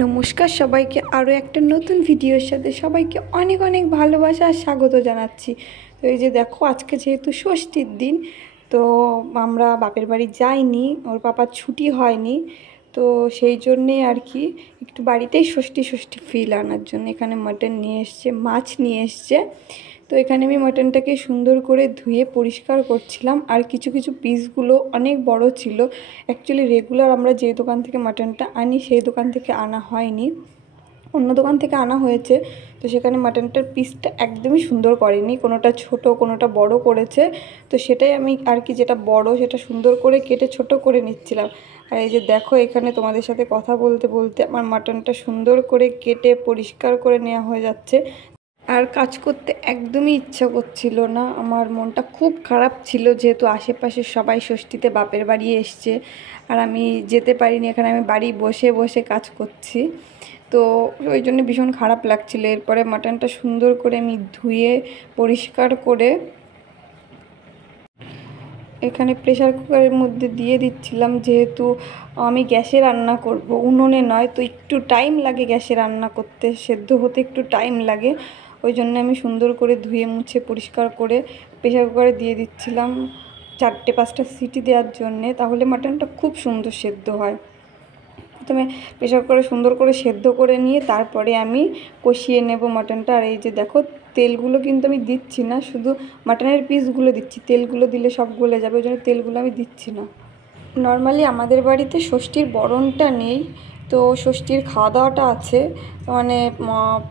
নমস্কার সবাইকে আরও একটা নতুন ভিডিওর সাথে সবাইকে অনেক অনেক ভালোবাসা আর স্বাগত জানাচ্ছি। তো এই যে দেখো, আজকে যেহেতু ষষ্ঠীর দিন, তো আমরা বাপের বাড়ি যাইনি, ওর পাপার ছুটি হয়নি, তো সেই জন্যে আর কি একটু বাড়িতেই ষষ্ঠী ষষ্ঠী ফিল আনার জন্য এখানে মাটন নিয়ে এসছে, মাছ নিয়ে এসছে। তো এখানে আমি মাটনটাকে সুন্দর করে ধুয়ে পরিষ্কার করছিলাম। আর কিছু কিছু পিসগুলো অনেক বড় ছিল। অ্যাকচুয়ালি রেগুলার আমরা যে দোকান থেকে মাটনটা আনি সেই দোকান থেকে আনা হয়নি, অন্য দোকান থেকে আনা হয়েছে। তো সেখানে মাটনটার পিসটা একদমই সুন্দর করেনি, কোনোটা ছোট কোনোটা বড় করেছে। তো সেটাই আমি আর কি, যেটা বড় সেটা সুন্দর করে কেটে ছোট করে নিচ্ছিলাম। আর এই যে দেখো, এখানে তোমাদের সাথে কথা বলতে বলতে আমার মাটনটা সুন্দর করে কেটে পরিষ্কার করে নেওয়া হয়ে যাচ্ছে। আর কাজ করতে একদমই ইচ্ছা করছিল না, আমার মনটা খুব খারাপ ছিল, যেহেতু আশেপাশের সবাই ষষ্ঠীতে বাপের বাড়ি এসছে আর আমি যেতে পারিনি। এখানে আমি বাড়ি বসে বসে কাজ করছি, তো ওই জন্য ভীষণ খারাপ লাগছিল। এরপরে মাটনটা সুন্দর করে আমি ধুয়ে পরিষ্কার করে এখানে প্রেসার কুকারের মধ্যে দিয়ে দিচ্ছিলাম। যেহেতু আমি গ্যাসে রান্না করব, উনুনে নয়, তো একটু টাইম লাগে গ্যাসে রান্না করতে, সেদ্ধ হতে একটু টাইম লাগে। ওই জন্য আমি সুন্দর করে ধুয়ে মুছে পরিষ্কার করে প্রেসার কুকারে দিয়ে দিচ্ছিলাম 4-5টা সিটি দেওয়ার জন্যে, তাহলে মাটনটা খুব সুন্দর সেদ্ধ হয়। প্রথমে প্রেসার কুকারে সুন্দর করে সেদ্ধ করে নিয়ে তারপরে আমি কষিয়ে নেব মাটনটা। আর এই যে দেখো, তেলগুলো কিন্তু আমি দিচ্ছি না, শুধু মাটনের পিসগুলো দিচ্ছি, তেলগুলো দিলে সব গলে যাবে, ওই জন্য তেলগুলো আমি দিচ্ছি না। নর্মালি আমাদের বাড়িতে ষষ্ঠীর বরণটা নেই, তো ষষ্ঠীর খাওয়া দাওয়াটা আছে। মানে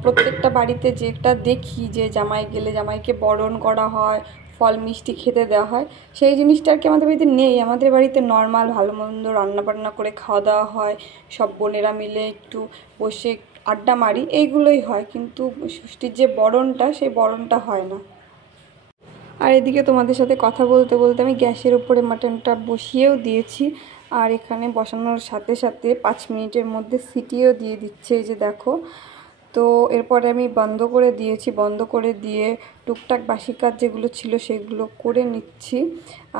প্রত্যেকটা বাড়িতে যেটা দেখি যে জামাই গেলে জামাইকে বরণ করা হয়, ফল মিষ্টি খেতে দেওয়া হয়, সেই জিনিসটা আর কি আমাদের বাড়িতে নেই। আমাদের বাড়িতে নর্মাল ভালো মন্দ রান্নাবান্না করে খাওয়া দাওয়া হয়, সব বোনেরা মিলে একটু বসে আড্ডা মারি, এইগুলোই হয়। কিন্তু ষষ্ঠীর যে বরণটা, সেই বরণটা হয় না। আর এদিকে তোমাদের সাথে কথা বলতে বলতে আমি গ্যাসের উপরে মাটনটা বসিয়েও দিয়েছি। আর এখানে বসানোর সাথে সাথে 5 মিনিটের মধ্যে সিটিও দিয়ে দিচ্ছে, এই যে দেখো। তো এরপরে আমি বন্ধ করে দিয়েছি, বন্ধ করে দিয়ে টুকটাক বাসি কাজ যেগুলো ছিল সেগুলো করে নিচ্ছি।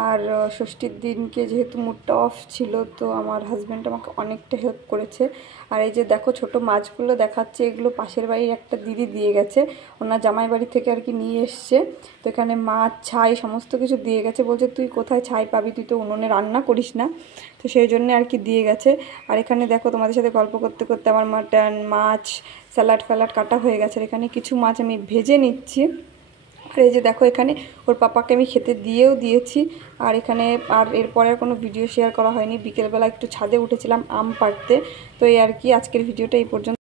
আর ষষ্ঠীর দিনকে যেহেতু মুডটা অফ ছিল, তো আমার হাজব্যান্ড আমাকে অনেকটা হেল্প করেছে। আর এই যে দেখো, ছোট মাছগুলো দেখাচ্ছে, এগুলো পাশের বাড়ির একটা দিদি দিয়ে গেছে, ওনার জামাই বাড়ি থেকে আর কি নিয়ে এসছে। তো এখানে মাছ, ছাই সমস্ত কিছু দিয়ে গেছে, বলছে তুই কোথায় ছাই পাবি, তুই তো উনুনে রান্না করিস না, তো সেই জন্য আর কি দিয়ে গেছে। আর এখানে দেখো, তোমাদের সাথে গল্প করতে করতে আমার মাটন, মাছ, স্যালাড ফ্যালাড কাটা হয়ে গেছে। আর এখানে কিছু মাছ আমি ভেজে নিচ্ছি। আর এই যে দেখো, এখানে ওর পাপাকে আমি খেতে দিয়েও দিয়েছি। আর এখানে আর এরপরে আর কোনো ভিডিও শেয়ার করা হয়নি। বিকেলবেলা একটু ছাদে উঠেছিলাম আম পাড়তে। তো এই আর কি, আজকের ভিডিওটা এই পর্যন্ত।